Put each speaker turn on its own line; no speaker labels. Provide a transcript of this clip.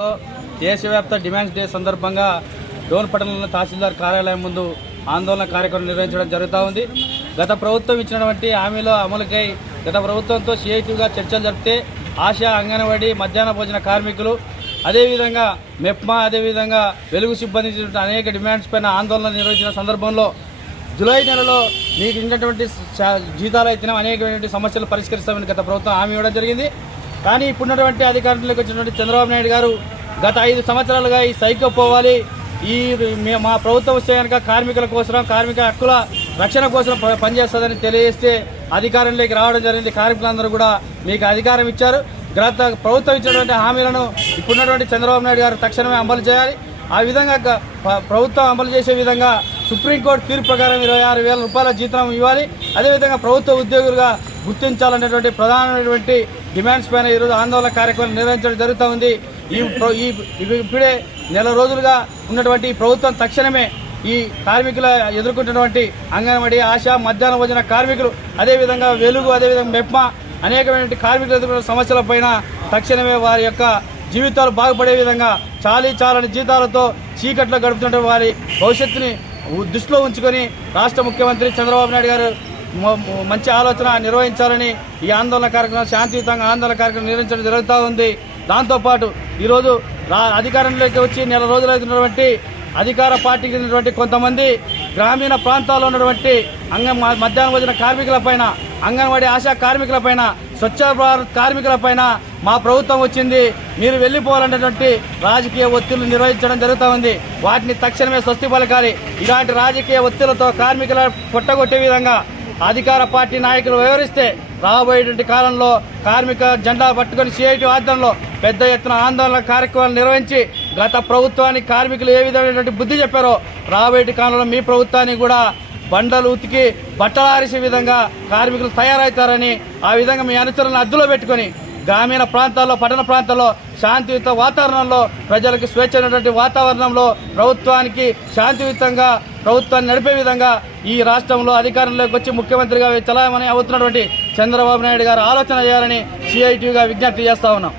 లో దేశవ్యాప్త demands day సందర్భంగా డోన్ పట్టణంలోని తహసీల్దార్ కార్యాలయం ముందు ఆందోళన కార్యక్రమం నిర్వహించడం జరుగుతూ ఉంది. గత ప్రభుత్వం ఇచ్చినటువంటి హామీలో అమలుకై గత ప్రభుత్వంతో సిఐటిగా చర్చలు జరిపితే ఆశా అంగన్వాడీ మధ్యాహ్న భోజన కార్మికులు అదేవిధంగా మెప్మా అదేవిధంగా వెలుగు సిబ్బంది అనేక డిమాండ్స్ పైన ఆందోళన నిర్వహించిన సందర్భంలో జూలై నెలలో మీకు ఇచ్చినటువంటి జీతాలు అయితేనే అనేకమైనటువంటి సమస్యలు పరిష్కరిస్తామని గత ప్రభుత్వం హామీ ఇవ్వడం జరిగింది. కానీ ఇప్పుడున్నటువంటి అధికారంలోకి వచ్చినటువంటి చంద్రబాబు నాయుడు గారు గత ఐదు సంవత్సరాలుగా ఈ సైకో పోవాలి. ఈ మే- మా ప్రభుత్వం వస్తే కనుక కార్మికుల కోసం కార్మిక హక్కుల రక్షణ కోసం పనిచేస్తుందని తెలియజేస్తే అధికారంలోకి రావడం జరిగింది. కార్మికులందరూ కూడా మీకు అధికారం ఇచ్చారు. గత ప్రభుత్వం ఇచ్చినటువంటి హామీలను ఇప్పుడున్నటువంటి చంద్రబాబు నాయుడు గారు తక్షణమే అమలు చేయాలి. ఆ విధంగా ప్రభుత్వం అమలు చేసే విధంగా సుప్రీంకోర్టు తీర్పు ప్రకారం ఇరవై ఆరు వేల రూపాయల జీతం ఇవ్వాలి. అదేవిధంగా ప్రభుత్వ ఉద్యోగులుగా గుర్తించాలనేటువంటి ప్రధానమైనటువంటి డిమాండ్స్ పైన ఈరోజు ఆందోళన కార్యక్రమం నిర్వహించడం జరుగుతూ ఉంది. ఈ ఈ ఇప్పుడే నెల రోజులుగా ఉన్నటువంటి ప్రభుత్వం తక్షణమే ఈ కార్మికుల ఎదుర్కొంటున్నటువంటి అంగన్వాడీ ఆశ మధ్యాహ్న భోజన కార్మికులు అదేవిధంగా వెలుగు అదేవిధంగా మెప్మా అనేకమైన కార్మికులు ఎదుర్కొన్న సమస్యలపైన తక్షణమే వారి యొక్క జీవితాలు బాగుపడే విధంగా చాలీ చాలని జీతాలతో చీకట్లో గడుపుతున్న వారి భవిష్యత్తుని దృష్టిలో ఉంచుకొని రాష్ట్ర ముఖ్యమంత్రి చంద్రబాబు నాయుడు గారు మంచి ఆలోచన నిర్వహించాలని ఈ ఆందోళన కార్యక్రమం శాంతియుతంగా ఆందోళన కార్యక్రమం నిర్వహించడం జరుగుతూ ఉంది. దాంతోపాటు ఈరోజు రా అధికారంలోకి వచ్చి నెల రోజులవుతున్నటువంటి అధికార పార్టీకి చెందినటువంటి కొంతమంది గ్రామీణ ప్రాంతాల్లో ఉన్నటువంటి అంగ మధ్యాహ్నం వచ్చిన భోజన కార్మికులపైన అంగన్వాడీ ఆశా కార్మికులపైన స్వచ్ఛ భారత్ కార్మికులపైన మా ప్రభుత్వం వచ్చింది. మీరు వెళ్ళిపోవాలనేటువంటి రాజకీయ ఒత్తిళ్ళు నిర్వహించడం జరుగుతూ ఉంది. వాటిని తక్షణమే స్వస్తి పలకాలి. ఇలాంటి రాజకీయ ఒత్తిళ్ళతో కార్మికుల కొట్టగొట్టే విధంగా అధికార పార్టీ నాయకులు వివరిస్తే రాబోయేటువంటి కాలంలో కార్మిక జెండా పట్టుకొని సిఐటి ఆధ్వర్యంలో పెద్ద ఎత్తున ఆందోళన కార్యక్రమాలు నిర్వహించి గత ప్రభుత్వానికి కార్మికులు ఏ విధమైనటువంటి బుద్ధి చెప్పారో రాబోయే కాలంలో మీ ప్రభుత్వాన్ని కూడా బండలు ఉతికి బట్టలు ఆరేసే విధంగా కార్మికులు తయారవుతారని ఆ విధంగా మీ అనుచరులను అద్దులో పెట్టుకొని గ్రామీణ ప్రాంతాల్లో పట్టణ ప్రాంతాల్లో శాంతియుత వాతావరణంలో ప్రజలకు స్వేచ్ఛ వాతావరణంలో ప్రభుత్వానికి శాంతియుతంగా ప్రభుత్వాన్ని నడిపే విధంగా ఈ రాష్ట్రంలో అధికారంలోకి వచ్చి ముఖ్యమంత్రిగా చలామణి అవుతున్నటువంటి చంద్రబాబు నాయుడు గారు ఆలోచన చేయాలని సిఐటిగా విజ్ఞప్తి చేస్తా ఉన్నాం.